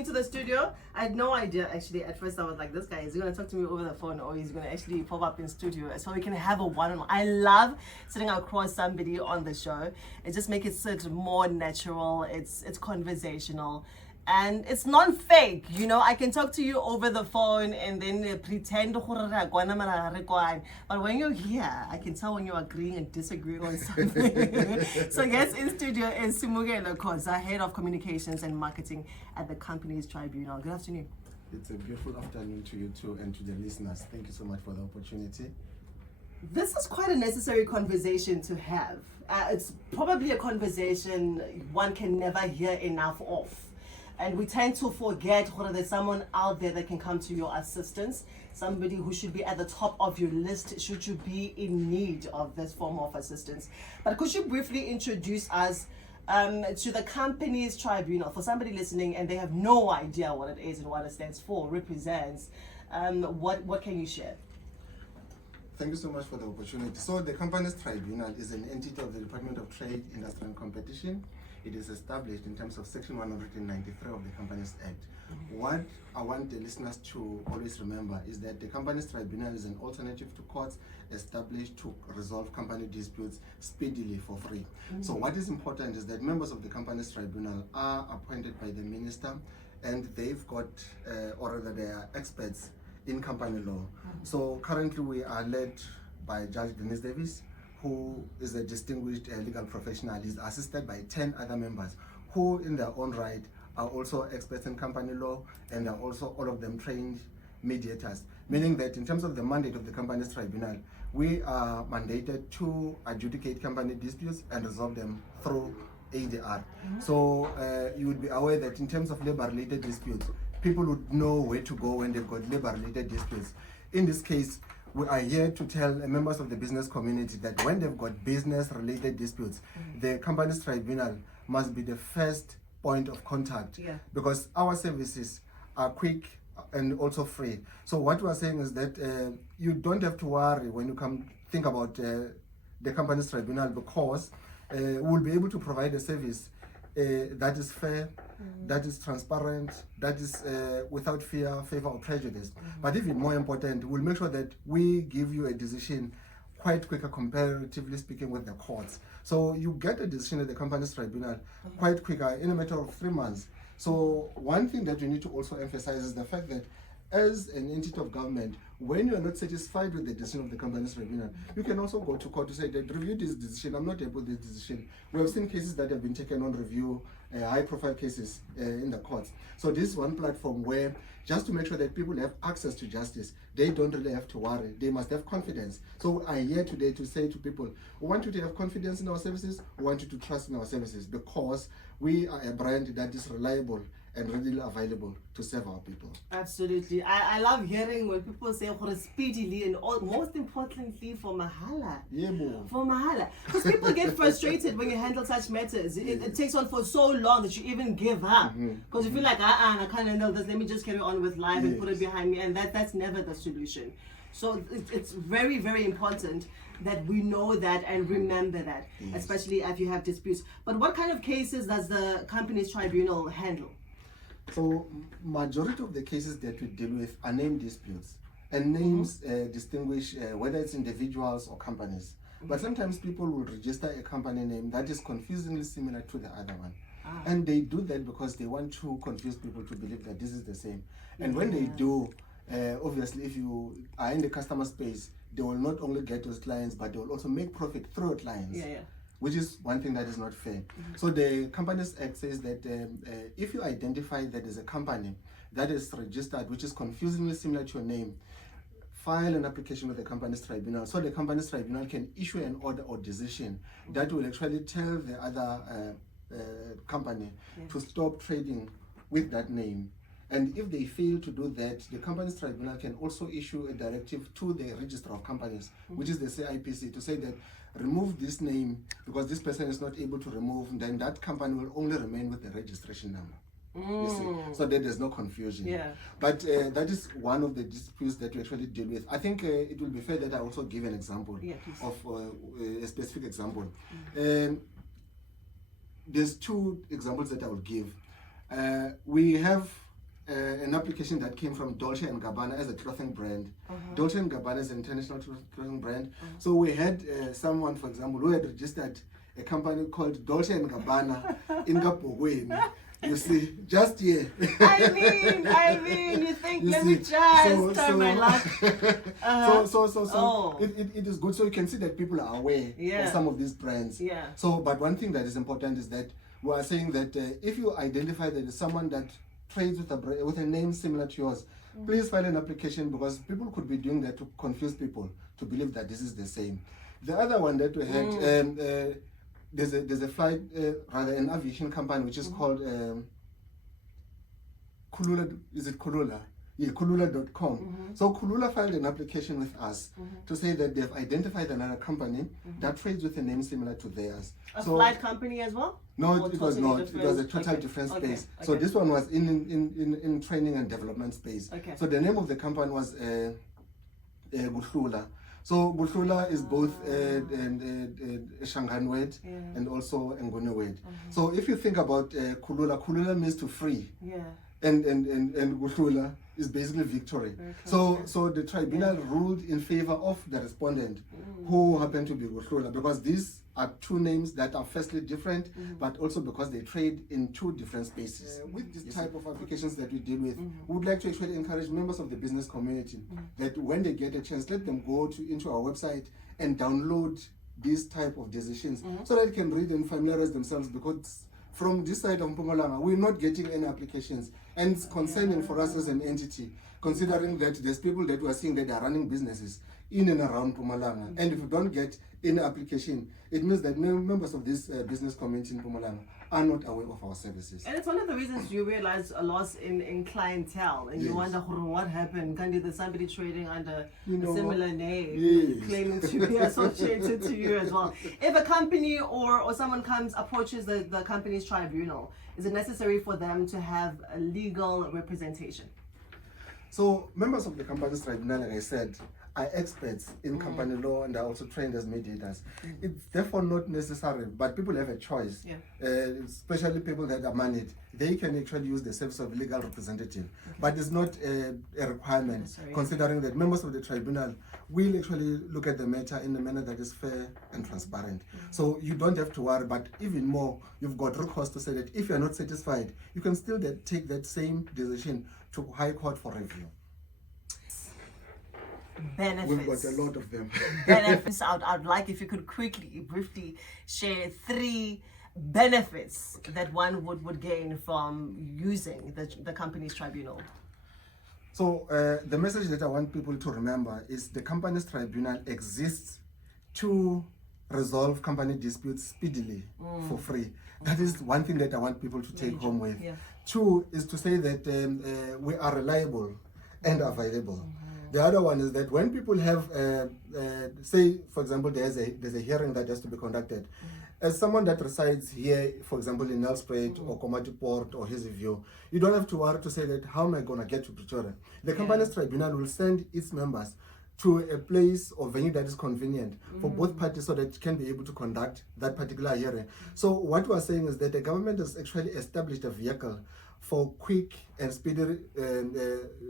into the studio. I had no idea actually. At first I was like, this guy is he gonna talk to me over the phone or he's gonna actually pop up in studio so we can have a one-on-one. I love sitting across somebody on the show. It just makes it sit more natural. It's conversational. And it's non-fake, you know. I can talk to you over the phone and then pretend. But when you're here, I can tell when you're agreeing and disagreeing on something. So yes, in studio is Simugelo Koza, Head of Communications and Marketing at the Companies Tribunal. Good afternoon. It's a beautiful afternoon to you too and to the listeners. Thank you so much for the opportunity. This is quite a necessary conversation to have. It's probably a conversation one can never hear enough of. And we tend to forget whether there's someone out there that can come to your assistance, somebody who should be at the top of your list should you be in need of this form of assistance. But could you briefly introduce us to the Companies Tribunal for somebody listening and they have no idea what it is and what it stands for, represents? What can you share? Thank you so much for the opportunity. So the Companies Tribunal is an entity of the Department of Trade, Industry and Competition. It is established in terms of Section 193 of the Companies Act. What I want the listeners to always remember is that the Companies Tribunal is an alternative to courts established to resolve company disputes speedily for free. So what is important is that members of the Companies Tribunal are appointed by the minister and they've got, or rather they are experts in company law. So currently we are led by Judge Dennis Davis, who is a distinguished legal professional. He's assisted by 10 other members who in their own right are also experts in company law and are also all of them trained mediators, meaning that in terms of the mandate of the Companies Tribunal, we are mandated to adjudicate company disputes and resolve them through ADR. So you would be aware that in terms of labor-related disputes, people would know where to go when they've got labor-related disputes. In this case, we are here to tell members of the business community that when they've got business-related disputes, the Companies Tribunal must be the first point of contact because our services are quick and also free. So what we are saying is that you don't have to worry when you think about the Companies Tribunal because we will be able to provide a service that is fair, that is transparent, that is without fear, favor or prejudice. But even more important, we'll make sure that we give you a decision quite quicker comparatively speaking with the courts. So you get a decision at the Companies Tribunal quite quicker in a matter of 3 months. So one thing that you need to also emphasize is the fact that as an entity of government, when you are not satisfied with the decision of the Companies Tribunal, you can also go to court to say that review this decision, I'm not happy with this decision. We have seen cases that have been taken on review, high-profile cases in the courts. So this is one platform where, just to make sure that people have access to justice, they don't really have to worry. They must have confidence. So I'm here today to say to people, we want you to have confidence in our services, we want you to trust in our services because we are a brand that is reliable and readily available to serve our people. Absolutely. I love hearing when people say speedily and most importantly for mahala. Yeah, for mahala. Because people get frustrated when you handle such matters. It takes on for so long that you even give up. Because you feel like, I can't handle this, let me just carry on with life and put it behind me. And that's never the solution. So it's very, very important that we know that and remember that, especially if you have disputes. But what kind of cases does the Companies Tribunal handle? So majority of the cases that we deal with are name disputes, and names distinguish whether it's individuals or companies. But sometimes people will register a company name that is confusingly similar to the other one. And they do that because they want to confuse people to believe that this is the same. And when they do, obviously if you are in the customer space, they will not only get those clients, but they will also make profit through clients. Which is one thing that is not fair. So the Companies Act says that if you identify that there's a company that is registered, which is confusingly similar to your name, file an application with the Companies Tribunal. So the Companies Tribunal can issue an order or decision that will actually tell the other company to stop trading with that name. And if they fail to do that, the Companies Tribunal can also issue a directive to the Register of Companies, which is the CIPC, to say that remove this name because this person is not able to remove, then that company will only remain with the registration number. You see? So that there's no confusion. But that is one of the disputes that we actually deal with. I think it will be fair that I also give an example of a specific example. There's two examples that I will give. We have an application that came from Dolce & Gabbana as a clothing brand. Dolce & Gabbana is an international clothing brand. So we had someone, for example, who had registered a company called Dolce & Gabbana in Kapogweni. You see, just here. I mean, you think, let me just try my luck. It is good. So you can see that people are aware of some of these brands. Yeah. So, but one thing that is important is that we are saying that if you identify that is someone that trades with a name similar to yours, please file an application, because people could be doing that to confuse people to believe that this is the same. The other one that we had, there's a flight, rather an aviation company which is called Kulula. Is it Kulula? Yeah, Kulula.com. So Kulula filed an application with us to say that they've identified another company that trades with a name similar to theirs. A flight company as well? No, it was not. It was a total different space. So this one was in training and development space. So the name of the company was Buhlula. So Buhlula is both Shangan word and also Nguni word. So if you think about Kulula means to free. Yeah. And Buhlula is basically victory. So the tribunal ruled in favor of the respondent, who happened to be Buhlula, because these are two names that are firstly different, but also because they trade in two different spaces. With this type of applications that we deal with, we would like to actually encourage members of the business community that when they get a chance, let them go into our website and download these type of decisions so that they can read and familiarize themselves, because from this side of Mpumalanga, we're not getting any applications. And it's concerning for us as an entity, considering that there's people that we are seeing that they are running businesses in and around Mpumalanga. And if we don't get any application, it means that members of this business community in Mpumalanga are not aware of our services. And it's one of the reasons you realize a loss in clientele, and you wonder what happened. Can there's somebody trading under a similar name, claiming to be associated to you as well? If a company or someone approaches the company's tribunal, is it necessary for them to have a legal representation? So members of the Companies Tribunal, like I said, are experts in company law and are also trained as mediators. It's therefore not necessary, but people have a choice, especially people that are married. They can actually use the service of legal representative, but it's not a requirement, considering that members of the tribunal will actually look at the matter in a manner that is fair and transparent. So you don't have to worry, but even more, you've got recourse to say that if you're not satisfied, you can still take that same decision to High Court for review. Benefits. We've got a lot of them. Benefits. I'd like if you could briefly share 3 benefits that one would gain from using the Companies Tribunal. So the message that I want people to remember is the Companies Tribunal exists to resolve company disputes speedily for free. That is one thing that I want people to take home with. 2 is to say that we are reliable and available. The other one is that when people have, say, for example, there's a hearing that has to be conducted. As someone that resides here, for example, in Nelspruit or Komati Port or Hazyview, you don't have to worry to say that, how am I going to get to Pretoria? The Companies Tribunal will send its members to a place or venue that is convenient for both parties so that it can be able to conduct that particular hearing. So what we are saying is that the government has actually established a vehicle for quick and speedy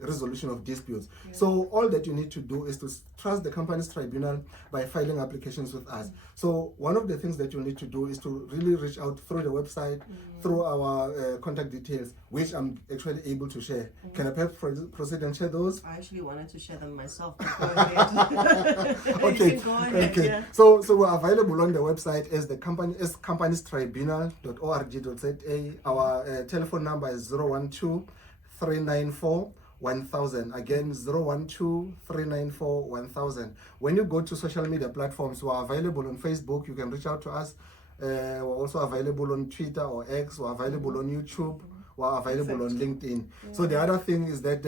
resolution of disputes. So all that you need to do is to trust the Companies Tribunal by filing applications with us. So one of the things that you need to do is to really reach out through the website, through our contact details, which I'm actually able to share. Can I perhaps proceed and share those? I actually wanted to share them myself. Okay. Go ahead, okay. So we're available on the website as companiestribunal.org.za. Our telephone number is 012-394-1000. Again, 012-394-1000. When you go to social media platforms, we're available on Facebook. You can reach out to us. We're also available on Twitter or X. We're available on YouTube. We're available on LinkedIn. So the other thing is that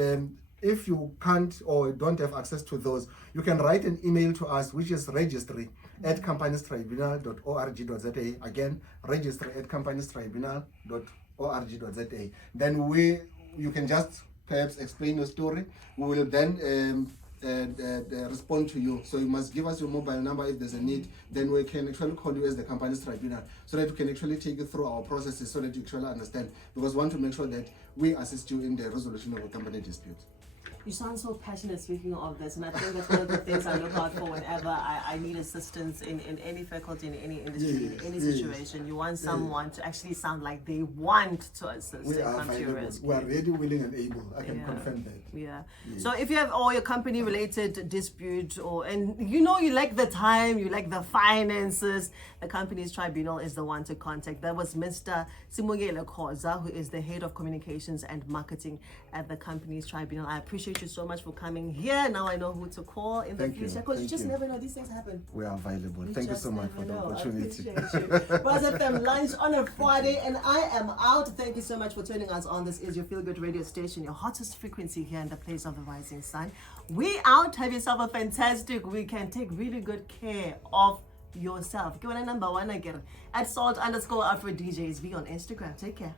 if you can't or don't have access to those, you can write an email to us, which is registry@companiestribunal.org.za. Again, registry@companiestribunal.org.za. Then you can just perhaps explain your story. We will then respond to you. So you must give us your mobile number if there's a need. Then we can actually call you as the Companies Tribunal so that we can actually take you through our processes so that you actually understand. Because we want to make sure that we assist you in the resolution of a company dispute. You sound so passionate speaking of this, and I think that's one of the things I look out for whenever I need assistance in any faculty, in any industry, in any situation. You want someone to actually sound like they want to assist We and are come to your available. rescue. We are ready, willing, and able. I can confirm that. Yeah. Yes. So if you have all your company related dispute and you like the time, you like the finances, the Companies Tribunal is the one to contact. That was Mr. Simogele Khoza, who is the head of communications and marketing at the Companies Tribunal. I appreciate you so much for coming here. Now I know who to call in the future, because you just never know, these things happen. We are available. Thank you just so much never for the know. opportunity. I appreciate you. Buzz FM lunch on a Friday, and I am out. Thank you so much for tuning us on. This is your Feel Good radio station, your hottest frequency here in the place of the rising sun. We out. Have yourself a fantastic weekend. Take really good care of yourself. Give it a number one again at @salt_AfroDJs. Be on Instagram. Take care.